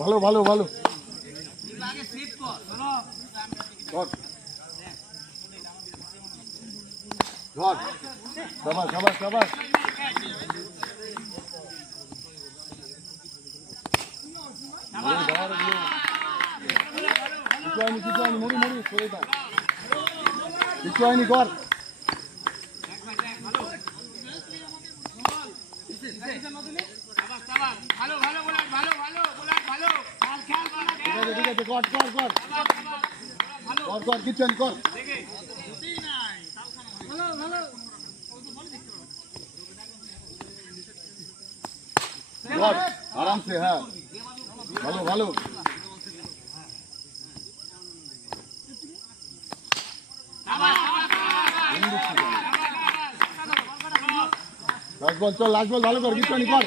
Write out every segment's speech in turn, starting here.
ভালো ভালো ভালো সবাস সবাস সবাস কিছু হয়নি মরি মরি শরীরটা কিছু হয়নি কর ঠিক আছে কর কর কর কর কর কিছু হয়নি কর आराम से है ভালো ভালো লাস্ট বল চল লাস্ট বল ভালো কর কিছু নি কর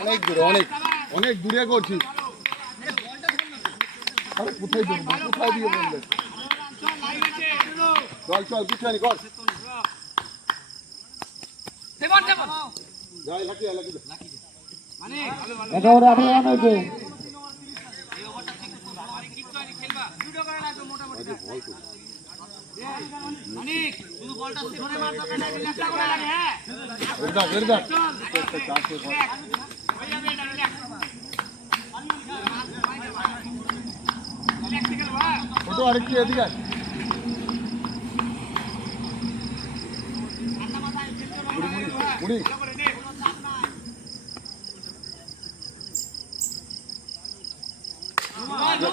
অনেক দূরে অনেক অনেক দূরে করছিস আরে কোথায় দৌড়বো কোথায় দিয়ে বললে চল চল পিছানি কর যাই লাকি লাকি মানে এটা ওরা আপনি রান হইছে এই ওভারটা ঠিক করব আরে কিচ্ছু হয়নি খেলবা ভিডিও করে রাখো মোটামুটি মানিক শুধু বলটা ধরে মার দরকার নাই লেফট করে লাগে হ্যাঁ বেরদা বেরদা একটা চার से হয়ে যাবে এটা রিল্যাক্স ইলেকট্রিক্যাল বা ফটো আরেকটি এদিকে মুড়ি ভালো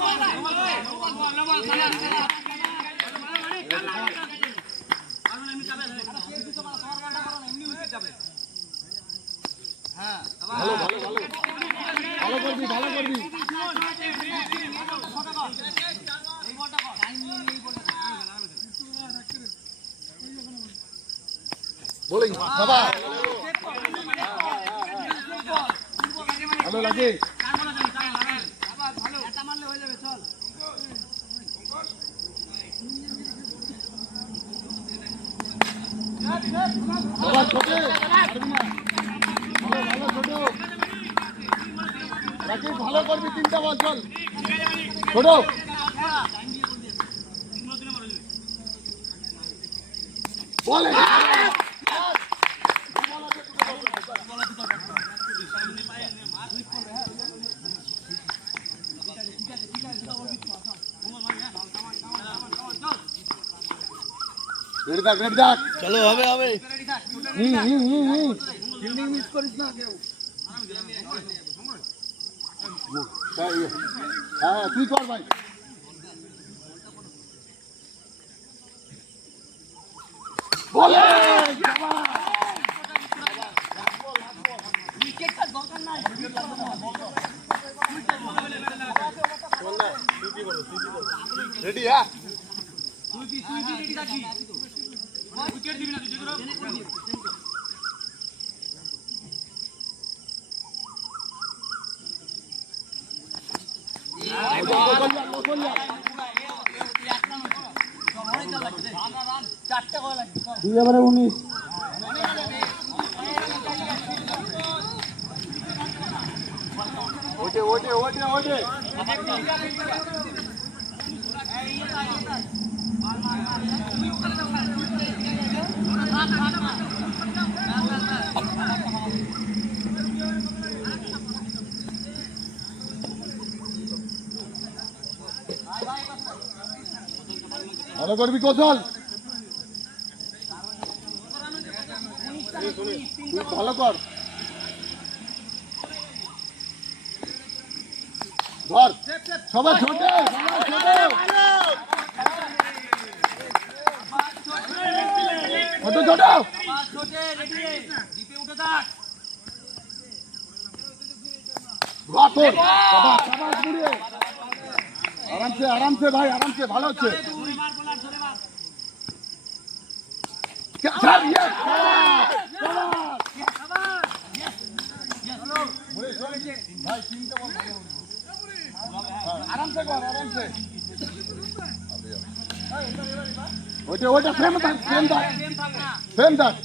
ভালো ভালো ভালো করবি ভালো করবি বোলিং বাবা ভালো লাগে ভালো এটা মারলে হয়ে যাবে চল বাবা ছোটে ভালো ভালো ছোট রাকি ভালো করবি তিনটা বল চল ছোট বলে চলো হবে হবে ফিল্ডিং মিস করিস না কেউ হ্যাঁ তুই কর ভাই বলে রেডি হ্যাঁ তুই রেডি থাকি উইকেট দিবি না তুই যেগুলো দুই এবারে 19 ওটে ওটে ওটে ওটে ভালো করবি কৌশল তুই ভালো কর ধর সবাই ছোটে ছোট ছোট आराम से भाई आराम से ভালো হচ্ছে আরামসে কর, আরামসে। ওইটা ফ্রেম থাক, ফ্রেম থাক, ফ্রেম থাক।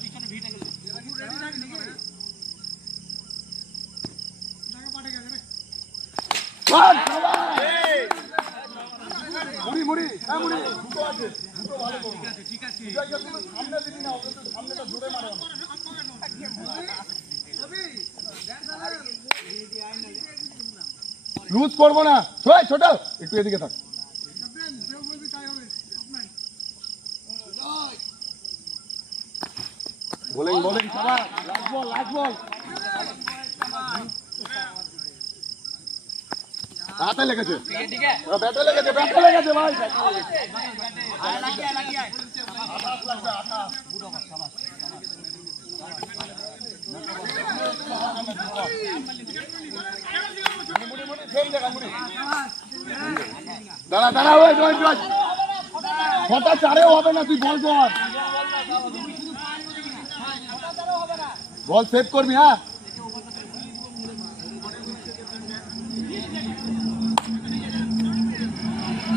মুড়ি মুড়ি, হ্যাঁ মুড়ি, দুটো আছে, দুটো ভালো করো। ঠিক আছে, সামনে দিবি না, সামনেটা জোরে মারো না। লুজ করবো না, ছোট একটু এদিকে থাক। বোলিং বোলিং সবার, লাস্ট বল, লাস্ট বল। হাতে লেগেছে, ব্যাটে লেগেছে, ব্যাটে লেগেছে ভাই। দাঁড়া দাঁড়া, ওই ছটা চারেও হবে না, তুই বল কর, বল সেভ করবি। হ্যাঁ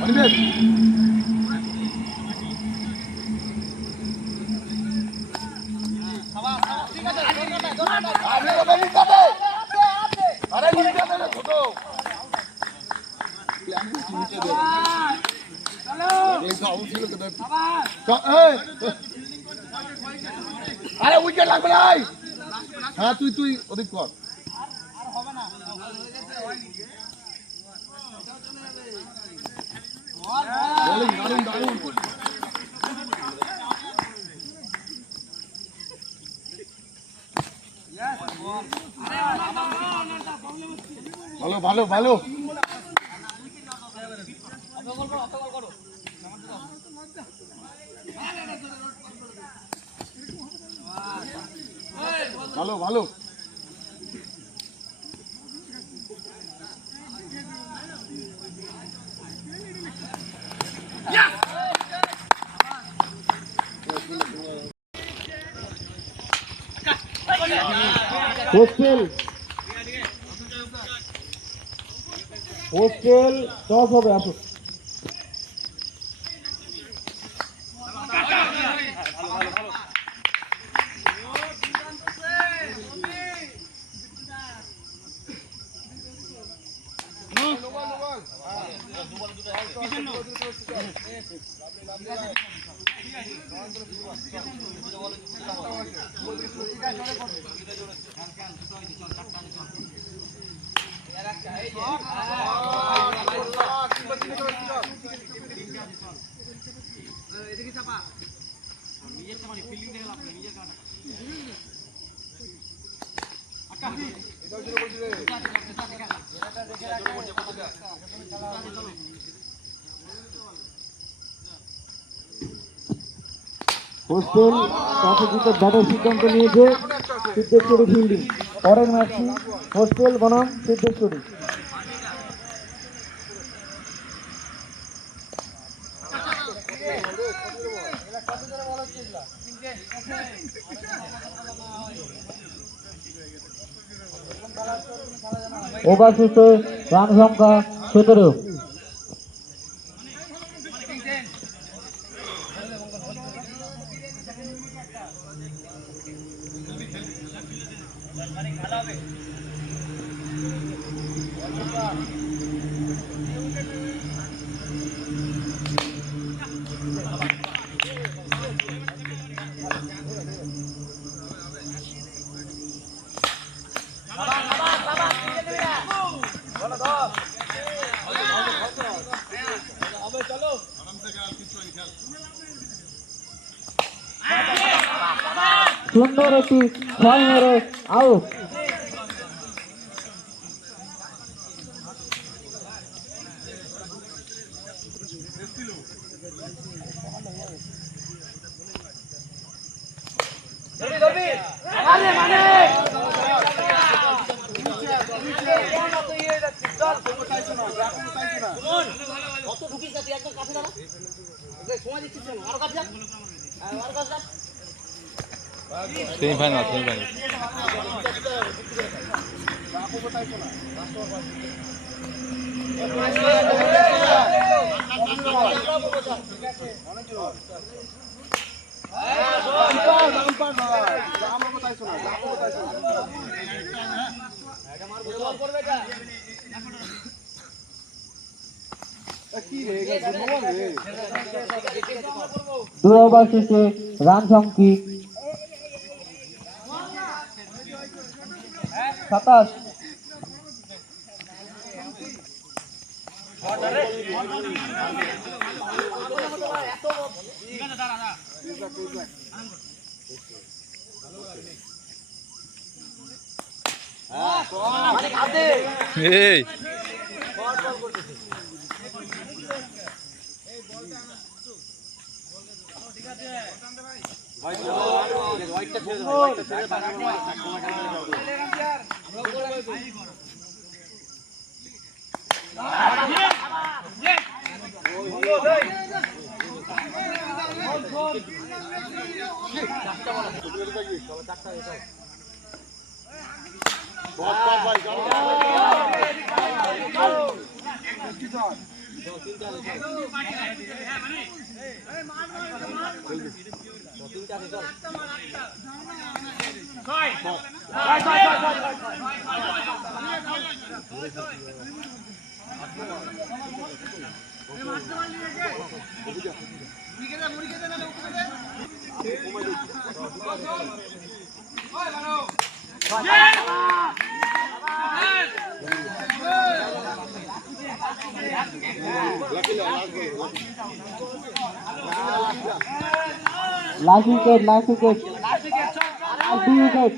অনিমেষ, আরে নিচে দে ছোট, আরে উইকেট লাগবে নাই। হ্যাঁ তুই ওদিক কর। দারুন দারুন, ভালো ভালো ভালো। ভালো ভালো, হোস্টেল হোস্টেল টস হবে, আসো। হোস্টেল টসে জিতে ব্যাটের সিদ্ধান্ত নিয়েছে সিদ্ধেশ্বরী ফিল্ডিং। পরের ম্যাচটি হোস্টেল বনাম সিদ্ধেশ্বরী। ওভার শেষে রান সংখ্যা 17। সুন্দর একটি ছয় মেরে আউট। সেমিফাইনাল কোথায় শোনা দুই ওভার শেষে রান সংখ্যা 27। এই লাস্ট উইকেট, লাস্ট উইকেট, আর 2 উইকেট।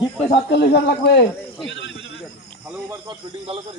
জিততে 47 রান লাগবে। ভালো ওভার কর, ফিল্ডিং ভালো কর।